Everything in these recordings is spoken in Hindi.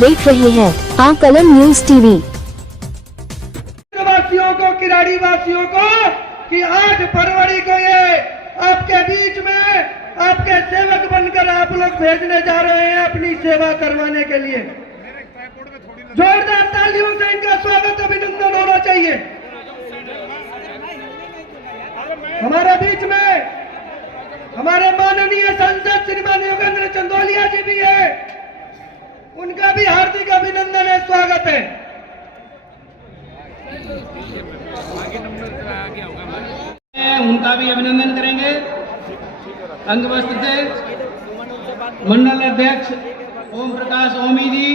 देख रहे हैं आकलन न्यूज टीवी। वासियों को, किराड़ी वासियों को कि 8 फरवरी को ये आपके बीच में आपके सेवक बनकर आप लोग भेजने जा रहे हैं अपनी सेवा करवाने के लिए। जोरदार तालियों से इनका स्वागत अभिनंदन होना चाहिए। हमारे बीच में हमारे माननीय सांसद श्रीमान योगेंद्र चंदोलिया जी भी है, उनका भी हार्दिक अभिनंदन है, स्वागत है। उनका भी अभिनंदन करेंगे। अंगवस्त्र से मंडल अध्यक्ष ओम प्रकाश ओमी जी,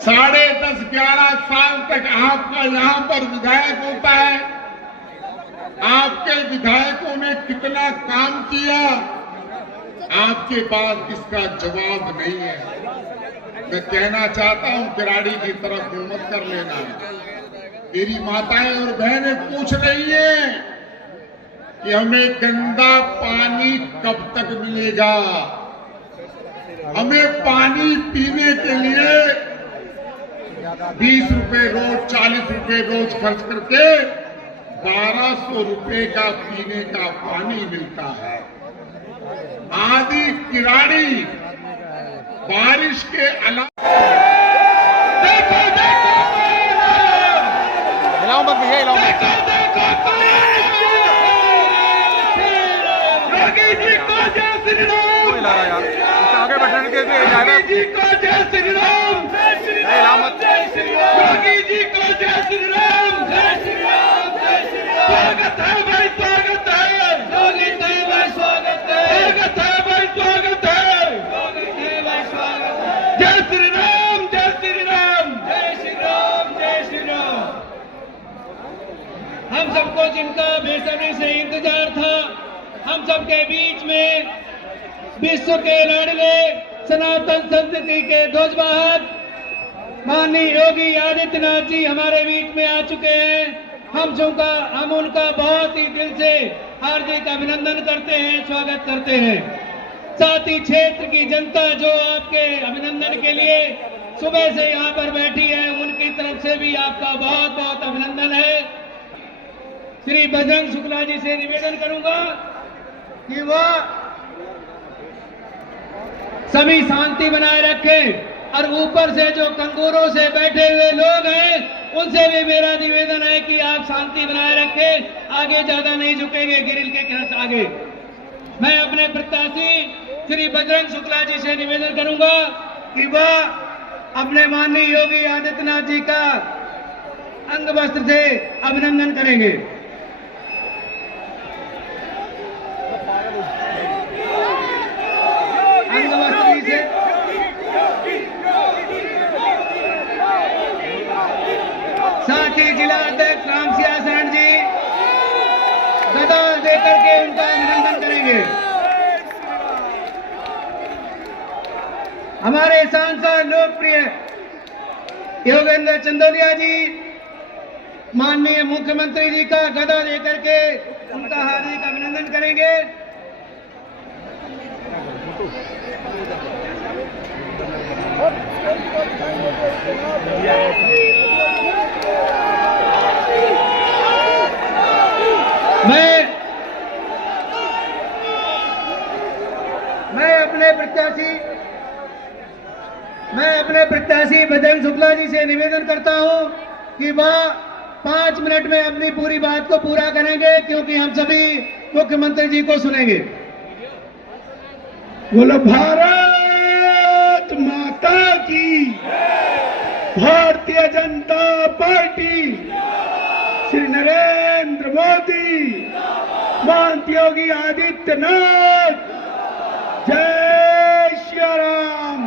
साढ़े 10-11 साल तक आपका यहाँ पर विधायक होता है। आपके विधायकों ने कितना काम किया, आपके पास इसका जवाब नहीं है। मैं कहना चाहता हूं, किराड़ी की तरफ हिम्मत कर लेना। मेरी माताएं और बहनें पूछ रही हैं कि हमें गंदा पानी कब तक मिलेगा। हमें पानी पीने के लिए 20 रुपए रोज, 40 रुपए रोज खर्च करके 1200 रुपए का पीने का पानी मिलता है। आदि किराड़ी बारिश के अलावा देखो योगी जी को जय श्री राम, आगे बैठने के लिए योगी जी को जय श्री राम, योगी जी को जय श्री राम, स्वागत है भाई, स्वागत है, योगी जी भाई, स्वागत है, स्वागत है भाई, स्वागत है, जय श्री राम, जय श्री राम, जय श्री राम, जय श्री राम। हम सबको जिनका बेसब्री से इंतजार था, हम सबके बीच में विश्व के लाडले सनातन संस्कृति के ध्वजवाहक माननीय योगी आदित्यनाथ जी हमारे बीच में आ चुके हैं। हम उनका बहुत ही दिल से हार्दिक अभिनंदन करते हैं, स्वागत करते हैं। साथ ही क्षेत्र की जनता जो आपके अभिनंदन के लिए सुबह से यहाँ पर बैठी है, उनकी तरफ से भी आपका बहुत बहुत अभिनंदन है। श्री बजरंग शुक्ला जी से निवेदन करूंगा कि वह सभी शांति बनाए रखें और ऊपर से जो कंगूरों से बैठे हुए लोग हैं उनसे भी मेरा निवेदन है कि आप शांति बनाए रखें, आगे ज्यादा नहीं झुकेंगे ग्रिल के आगे। मैं अपने प्रत्याशी श्री बजरंग शुक्ला जी से निवेदन करूंगा कि वह अपने माननीय योगी आदित्यनाथ जी का अंग वस्त्र से अभिनंदन करेंगे। अंग वस्त्र जी से साथ ही जिला अध्यक्ष राम सिया शरण जी गदा देकर के उनका अभिनंदन करेंगे। हमारे सांसद लोकप्रिय योगेंद्र चंदोलिया जी माननीय मुख्यमंत्री जी का गदा देकर के उनका हार्दिक अभिनंदन करेंगे। मैं अपने प्रत्याशी बजरंग शुक्ला जी से निवेदन करता हूं कि वह 5 मिनट में अपनी पूरी बात को पूरा करेंगे, क्योंकि हम सभी मुख्यमंत्री जी को सुनेंगे। बोलो भारत माता की, भारतीय जनता पार्टी, श्री नरेंद्र मोदी, महंत योगी आदित्यनाथ, जय श्री राम।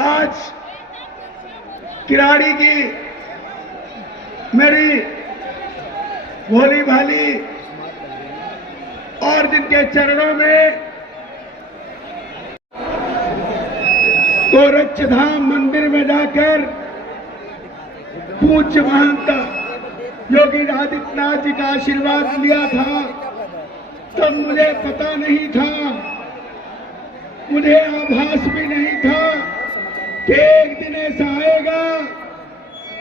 आज किराड़ी की मेरी भोली भाली और जिनके चरणों में गोरक्षधाम मंदिर में जाकर पूज्य महंत योगी आदित्यनाथ जी का आशीर्वाद लिया था। तब मुझे पता नहीं था, मुझे आभास भी नहीं था कि एक दिन ऐसा आएगा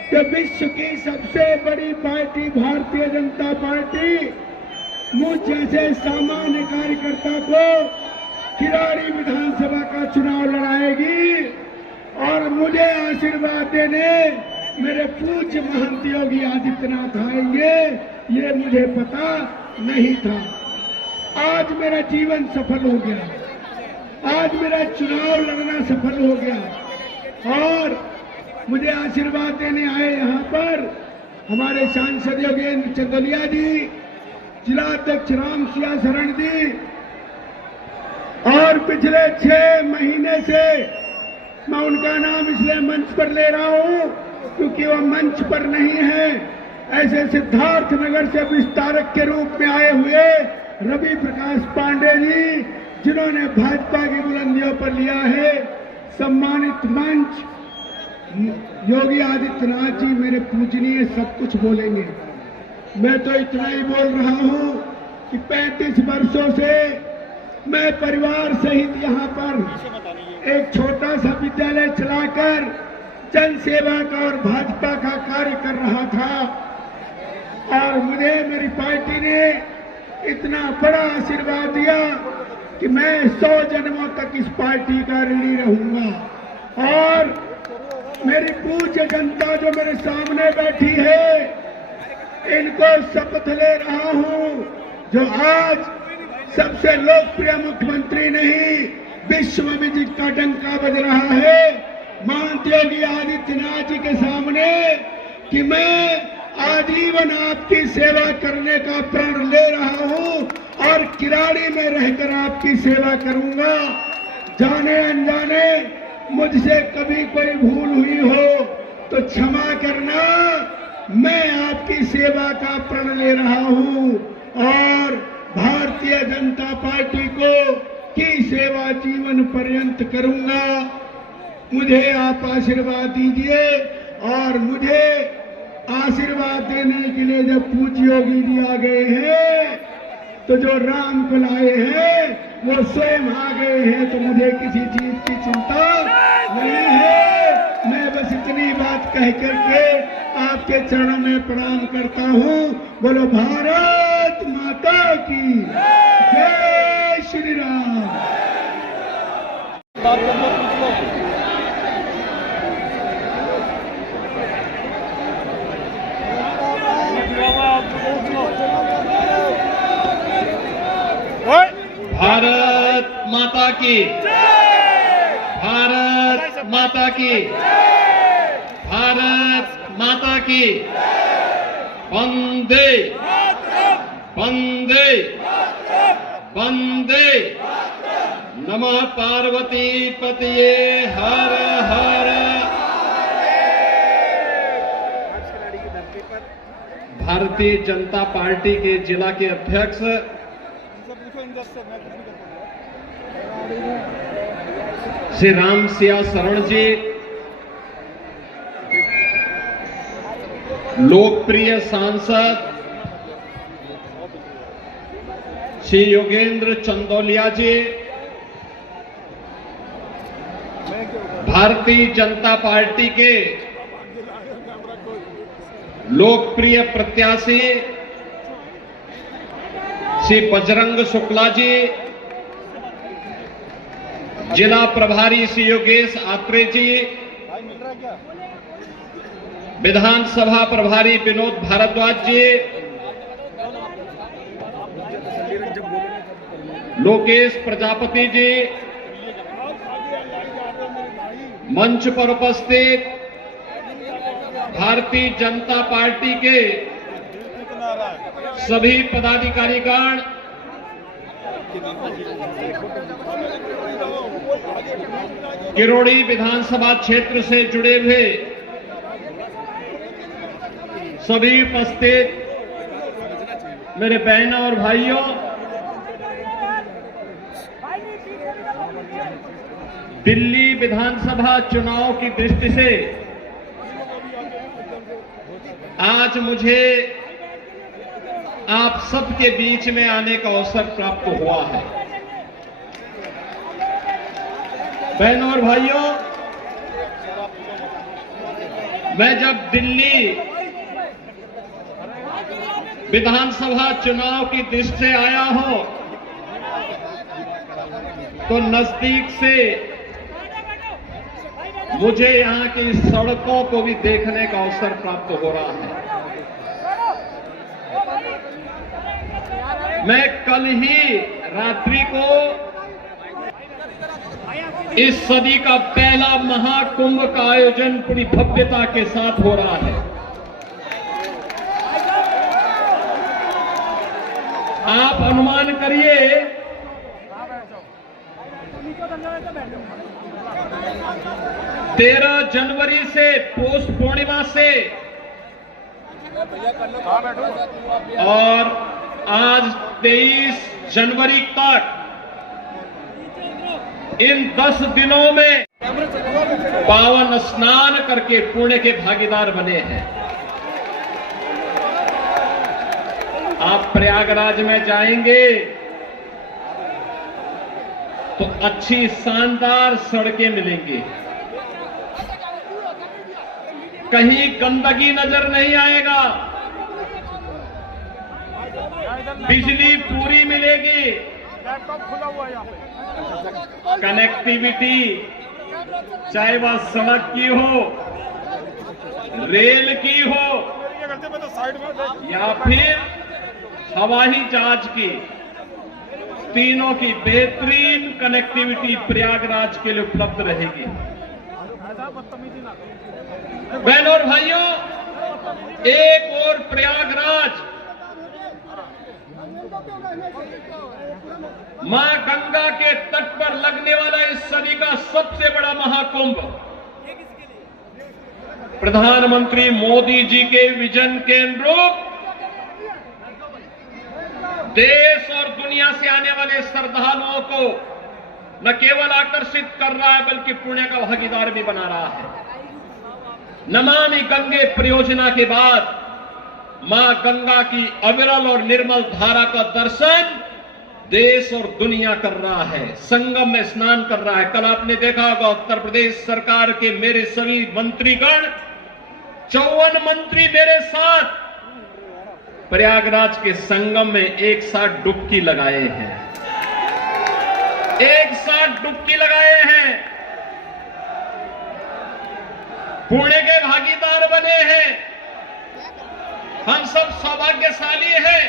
कि विश्व की सबसे बड़ी पार्टी भारतीय जनता पार्टी मुझ जैसे सामान्य कार्यकर्ता को किराड़ी विधानसभा का चुनाव लड़ाएगी और मुझे आशीर्वाद देने मेरे पूज्य महंत योगी आदित्यनाथ आएंगे, ये मुझे पता नहीं था। आज मेरा जीवन सफल हो गया, आज मेरा चुनाव लड़ना सफल हो गया और मुझे आशीर्वाद देने आए यहाँ पर हमारे सांसद योगेंद्र चंदोलिया जी, जिलाध्यक्ष राम सिया शरण जी, और पिछले 6 महीने से मैं उनका नाम इसलिए मंच पर ले रहा हूँ क्योंकि वो मंच पर नहीं है। ऐसे सिद्धार्थ नगर से विस्तारक के रूप में आए हुए रवि प्रकाश पांडे जी, जिन्होंने भाजपा की बुलंदियों पर लिया है सम्मानित मंच, योगी आदित्यनाथ जी मेरे पूजनीय सब कुछ बोलेंगे। मैं तो इतना ही बोल रहा हूँ कि 35 वर्षों से मैं परिवार सहित यहाँ पर एक छोटा सा विद्यालय चलाकर जन सेवा का और भाजपा का कार्य कर रहा था और मुझे मेरी पार्टी ने इतना बड़ा आशीर्वाद दिया कि मैं 100 जन्मों तक इस पार्टी का ऋणी रहूंगा। और मेरी पूज्य जनता जो मेरे सामने बैठी है, इनको शपथ ले रहा हूं, जो आज सबसे लोकप्रिय मुख्यमंत्री नहीं विश्व में जिसका डंका बज रहा है महंत योगी आदित्यनाथ जी के सामने, कि मैं आजीवन आपकी सेवा करने का प्रण ले रहा हूं और किराड़ी में रहकर आपकी सेवा करूंगा। जाने अनजाने मुझसे कभी कोई भूल हुई हो तो क्षमा करना, मैं आपकी सेवा का प्रण ले रहा हूं और भारतीय जनता पार्टी को की सेवा जीवन पर्यंत करूंगा। मुझे आप आशीर्वाद दीजिए और मुझे आशीर्वाद देने के लिए जब पूज्य योगी जी आ गए हैं तो जो राम को लाए हैं वो स्वयं आ गए हैं, तो मुझे किसी चीज की चिंता नहीं है। मैं बस इतनी बात कह करके आपके चरणों में प्रणाम करता हूँ। बोलो भारत माता की जय श्री राम। भारत माता की, भारत माता की, भारत माता की, वंदे वंदे वंदे। नमः पार्वती पतये हर हर। भारतीय जनता पार्टी के जिला के अध्यक्ष श्री राम सिया शरण जी, लोकप्रिय सांसद श्री योगेंद्र चंदोलिया जी, भारतीय जनता पार्टी के लोकप्रिय प्रत्याशी श्री बजरंग शुक्ला जी, जिला प्रभारी श्री योगेश आत्रे जी, विधानसभा प्रभारी विनोद भारद्वाज जी, लोकेश प्रजापति जी, मंच पर उपस्थित भारतीय जनता पार्टी के सभी पदाधिकारीगण, किरोड़ी विधानसभा क्षेत्र से जुड़े हुए सभी उपस्थित मेरे बहनों और भाइयों, दिल्ली विधानसभा चुनाव की दृष्टि से आज मुझे आप सबके बीच में आने का अवसर प्राप्त हुआ है। बहनों और भाइयों, मैं जब दिल्ली विधानसभा चुनाव की दृष्टि से आया हूं तो नजदीक से मुझे यहां की सड़कों को भी देखने का अवसर प्राप्त हो रहा है। मैं कल ही रात्रि को इस सदी का पहला महाकुंभ का आयोजन पूरी भव्यता के साथ हो रहा है। आप अनुमान करिए 13 जनवरी से पौष पूर्णिमा से और आज 23 जनवरी तक इन 10 दिनों में पावन स्नान करके पुण्य के भागीदार बने हैं। आप प्रयागराज में जाएंगे तो अच्छी शानदार सड़कें मिलेंगी, कहीं गंदगी नजर नहीं आएगा, बिजली पूरी मिलेगी, कनेक्टिविटी चाहे वह सड़क की हो, रेल की हो या फिर हवाई जहाज की, तीनों की बेहतरीन कनेक्टिविटी प्रयागराज के लिए उपलब्ध रहेगी। बहनों और भाइयों, एक और प्रयागराज मां गंगा के तट पर लगने वाला इस सदी का सबसे बड़ा महाकुंभ प्रधानमंत्री मोदी जी के विजन के अनुरूप देश और दुनिया से आने वाले श्रद्धालुओं को न केवल आकर्षित कर रहा है बल्कि पुण्य का भागीदार भी बना रहा है। नमामि गंगे परियोजना के बाद मां गंगा की अविरल और निर्मल धारा का दर्शन देश और दुनिया कर रहा है, संगम में स्नान कर रहा है। कल आपने देखा होगा उत्तर प्रदेश सरकार के मेरे सभी मंत्रीगण 54 मंत्री मेरे साथ प्रयागराज के संगम में एक साथ डुबकी लगाए हैं, एक साथ डुबकी लगाए हैं, पुण्य के भागीदार बने हैं। हम सब सौभाग्यशाली हैं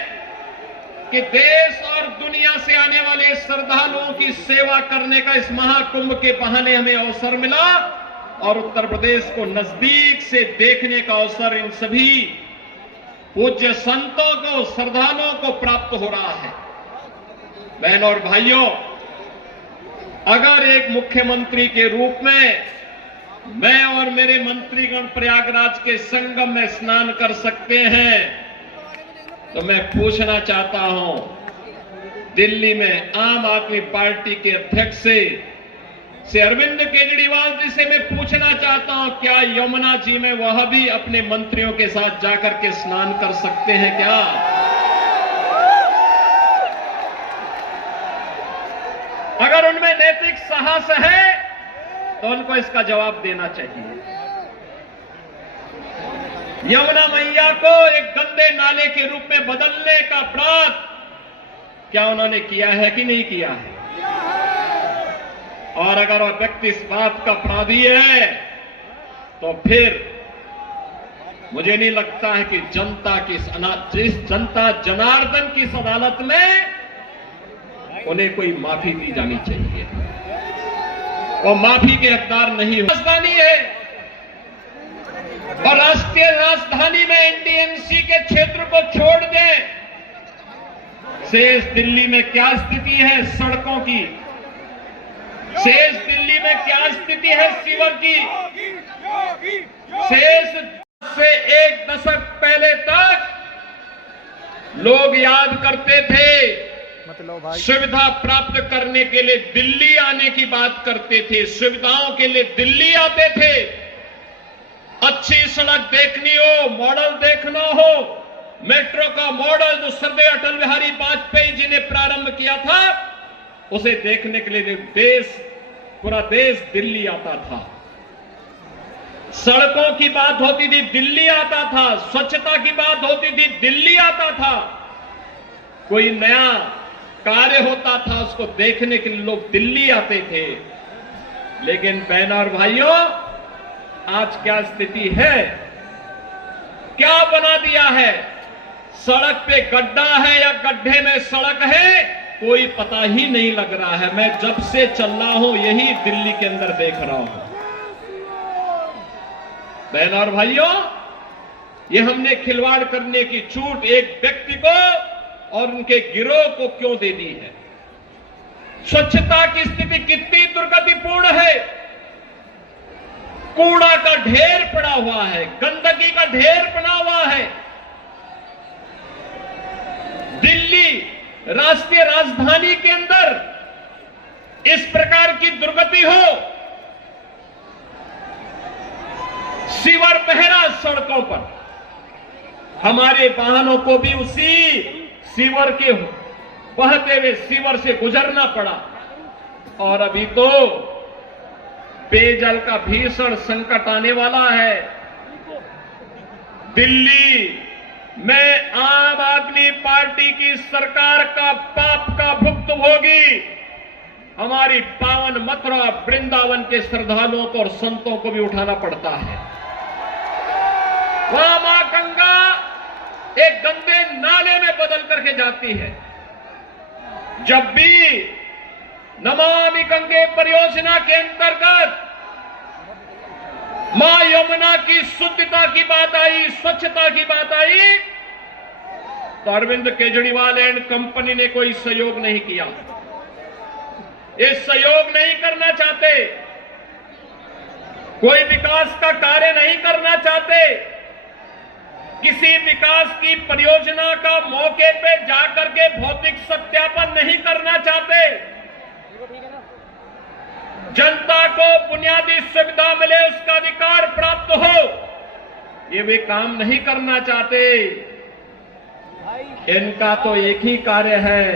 कि देश और दुनिया से आने वाले श्रद्धालुओं की सेवा करने का इस महाकुंभ के बहाने हमें अवसर मिला और उत्तर प्रदेश को नजदीक से देखने का अवसर इन सभी पूज्य संतों को, श्रद्धालुओं को प्राप्त हो रहा है। बहनों और भाइयों, अगर एक मुख्यमंत्री के रूप में मैं और मेरे मंत्रीगण प्रयागराज के संगम में स्नान कर सकते हैं तो मैं पूछना चाहता हूं, दिल्ली में आम आदमी पार्टी के अध्यक्ष से अरविंद केजरीवाल जी से मैं पूछना चाहता हूं, क्या यमुना जी में वह भी अपने मंत्रियों के साथ जाकर के स्नान कर सकते हैं क्या? अगर उनमें नैतिक साहस है तो उनको इसका जवाब देना चाहिए। यमुना मैया को एक गंदे नाले के रूप में बदलने का अपराध क्या उन्होंने किया है कि नहीं किया है? और अगर वह व्यक्ति इस बात का अपराधी है तो फिर मुझे नहीं लगता है कि जनता की जनता जनार्दन की इस अदालत में उन्हें कोई माफी दी जानी चाहिए। वो माफी के हकदार नहीं हो। राजधानी है और राष्ट्रीय राजधानी में एनटीएमसी के क्षेत्र को छोड़ दें, शेष दिल्ली में क्या स्थिति है सड़कों की, शेष दिल्ली में क्या स्थिति है सीवर की, शेष से एक दशक पहले तक लोग याद करते थे, सुविधा प्राप्त करने के लिए दिल्ली आने की बात करते थे, सुविधाओं के लिए दिल्ली आते थे। अच्छी सड़क देखनी हो, मॉडल देखना हो मेट्रो का मॉडल जो स्वर्गीय अटल बिहारी वाजपेयी जी ने प्रारंभ किया था, उसे देखने के लिए पूरा देश दिल्ली आता था। सड़कों की बात होती थी, दिल्ली आता था। स्वच्छता की बात होती थी, दिल्ली आता था। कोई नया कार्य होता था, उसको देखने के लिए लोग दिल्ली आते थे। लेकिन बहनों और भाइयों, आज क्या स्थिति है, क्या बना दिया है? सड़क पे गड्ढा है या गड्ढे में सड़क है, कोई पता ही नहीं लग रहा है। मैं जब से चल रहा हूं यही दिल्ली के अंदर देख रहा हूं। बहनों और भाइयों, ये हमने खिलवाड़ करने की छूट एक व्यक्ति को और उनके गिरोह को क्यों दे दी है? स्वच्छता की स्थिति कितनी दुर्गतिपूर्ण है। कूड़ा का ढेर पड़ा हुआ है, गंदगी का ढेर पड़ा हुआ है। दिल्ली राष्ट्रीय राजधानी के अंदर इस प्रकार की दुर्गति हो, सीवर बहरा सड़कों पर, हमारे वाहनों को भी उसी सीवर के बहते हुए सीवर से गुजरना पड़ा। और अभी तो पेयजल का भीषण संकट आने वाला है। दिल्ली में आम आदमी पार्टी की सरकार का पाप का भुक्तभोगी हमारी पावन मथुरा वृंदावन के श्रद्धालुओं को और संतों को भी उठाना पड़ता है। वहां मां गंगा एक गंदे नाले में बदल करके जाती है। जब भी नमामि गंगे परियोजना के अंतर्गत मां यमुना की शुद्धता की बात आई, स्वच्छता की बात आई, तो अरविंद केजरीवाल एंड कंपनी ने कोई सहयोग नहीं किया। ये सहयोग नहीं करना चाहते, कोई विकास का कार्य नहीं करना चाहते, किसी विकास की परियोजना का मौके पे जाकर के भौतिक सत्यापन नहीं करना चाहते, जनता को बुनियादी सुविधा मिले, उसका अधिकार प्राप्त हो, ये वे काम नहीं करना चाहते। इनका तो एक ही कार्य है,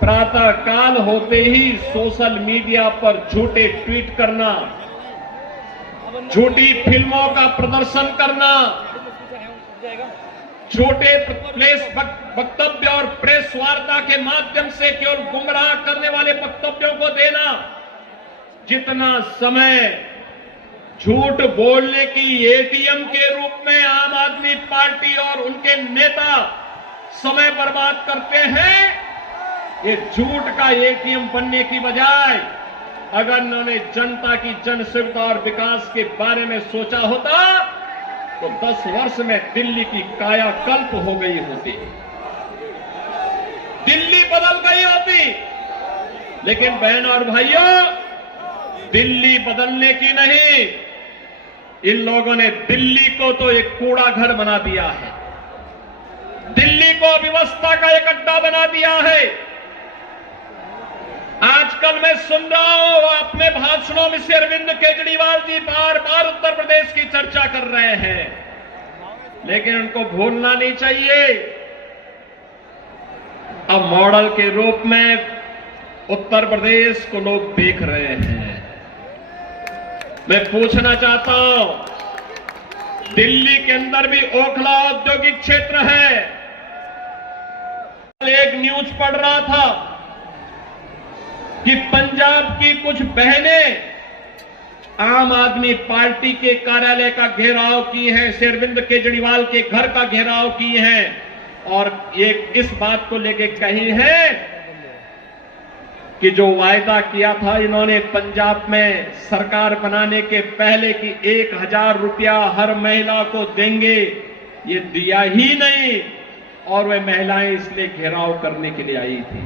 प्रातः काल होते ही सोशल मीडिया पर झूठे ट्वीट करना, झूठी फिल्मों का प्रदर्शन करना, छोटे प्रेस वक्तव्य और प्रेस वार्ता के माध्यम से केवल गुमराह करने वाले वक्तव्यों को देना। जितना समय झूठ बोलने की एटीएम के रूप में आम आदमी पार्टी और उनके नेता समय बर्बाद करते हैं, ये झूठ का एटीएम बनने की बजाय अगर उन्होंने जनता की जन सुविधा और विकास के बारे में सोचा होता तो 10 वर्ष में दिल्ली की कायाकल्प हो गई होती, दिल्ली बदल गई होती। लेकिन बहनों और भाइयों, दिल्ली बदलने की नहीं, इन लोगों ने दिल्ली को तो एक कूड़ा घर बना दिया है, दिल्ली को अव्यवस्था का एक अड्डा बना दिया है। आजकल मैं सुन रहा हूं अपने भाषणों में से अरविंद केजरीवाल जी बार बार उत्तर प्रदेश की चर्चा कर रहे हैं, लेकिन उनको भूलना नहीं चाहिए अब मॉडल के रूप में उत्तर प्रदेश को लोग देख रहे हैं। मैं पूछना चाहता हूं, दिल्ली के अंदर भी ओखला औद्योगिक क्षेत्र है। एक न्यूज पढ़ रहा था कि पंजाब की कुछ बहनें आम आदमी पार्टी के कार्यालय का घेराव की हैं, अरविंद केजरीवाल के घर का घेराव की हैं और ये इस बात को लेके कही है कि जो वायदा किया था इन्होंने पंजाब में सरकार बनाने के पहले कि 1000 रुपया हर महिला को देंगे, ये दिया ही नहीं और वे महिलाएं इसलिए घेराव करने के लिए आई थी।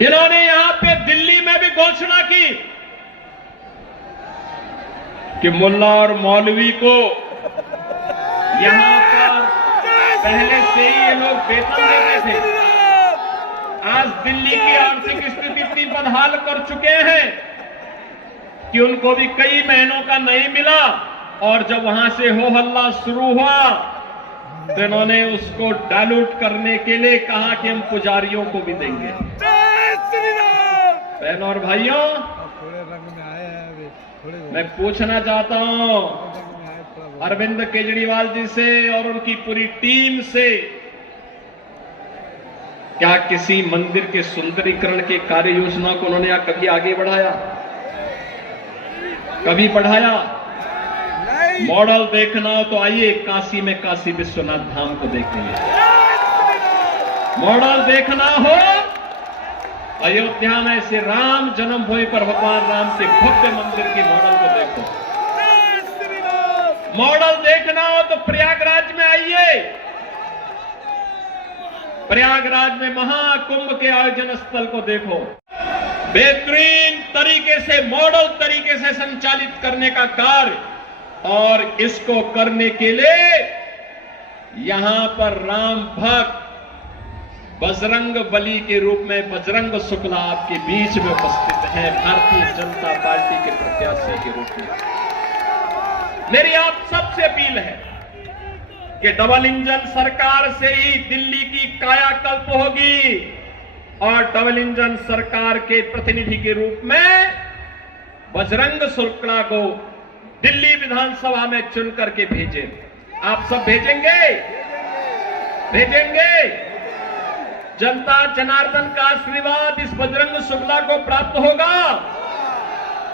इन्होंने यहां पे दिल्ली में भी घोषणा की कि मुल्ला और मौलवी को यहां पर पहले से ही ये लोग वेतन देते थे। आज दिल्ली की आर्थिक स्थिति इतनी बदहाल कर चुके हैं कि उनको भी कई महीनों का नहीं मिला और जब वहां से हो हल्ला शुरू हुआ तो इन्होंने उसको डाइल्यूट करने के लिए कहा कि हम पुजारियों को भी देंगे। बहनों और भाइयों, मैं पूछना चाहता हूं अरविंद केजरीवाल जी से और उनकी पूरी टीम से, क्या किसी मंदिर के सुंदरीकरण के कार्य योजना को उन्होंने कभी आगे बढ़ाया? कभी बढ़ाया? मॉडल देखना हो तो आइए काशी में काशी विश्वनाथ धाम को देखेंगे। मॉडल देखना हो अयोध्या में से राम जन्मभूमि पर भगवान राम के भव्य मंदिर की मॉडल को देखो। मॉडल देखना हो तो प्रयागराज में आइए। प्रयागराज में महाकुंभ के आयोजन स्थल को देखो। बेहतरीन तरीके से, मॉडल तरीके से संचालित करने का कार्य, और इसको करने के लिए यहां पर राम भक्त बजरंग बली के रूप में बजरंग शुक्ला आपके बीच में उपस्थित हैं, भारतीय जनता पार्टी के प्रत्याशी के रूप में। मेरी आप सबसे अपील है कि डबल इंजन सरकार से ही दिल्ली की कायाकल्प होगी, और डबल इंजन सरकार के प्रतिनिधि के रूप में बजरंग शुक्ला को दिल्ली विधानसभा में चुन करके भेजें। आप सब भेजेंगे? भेजेंगे? जनता जनार्दन का आशीर्वाद इस बजरंग शुक्ला को प्राप्त होगा।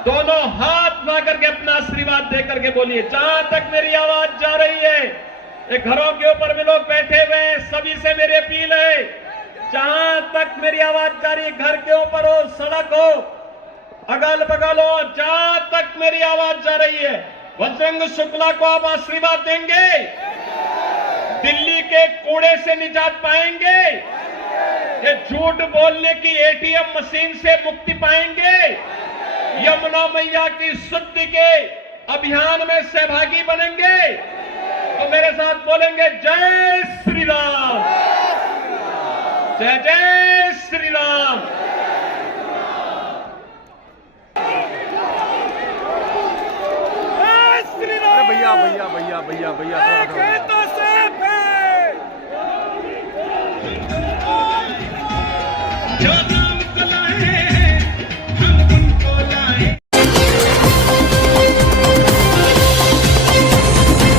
दोनों हाथ ला करके अपना आशीर्वाद दे करके बोलिए। जहां तक मेरी आवाज जा रही है, ये घरों के ऊपर भी लोग बैठे हुए हैं, सभी से मेरी अपील है, जहां तक मेरी आवाज जा रही है, घर के ऊपर हो, सड़क हो, अगल बगल हो, जहां तक मेरी आवाज जा रही है, बजरंग शुक्ला को आप आशीर्वाद देंगे? दिल्ली के कूड़े से निजात पाएंगे? ये झूठ बोलने की एटीएम मशीन से मुक्ति पाएंगे? यमुना मैया की शुद्धि के अभियान में सहभागी बनेंगे? तो मेरे साथ बोलेंगे जय श्री राम, जय जय श्री राम। भैया भैया भैया भैया भैया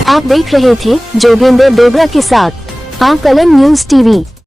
आप देख रहे थे जोगेंद्र डोगरा के साथ कलम न्यूज टीवी।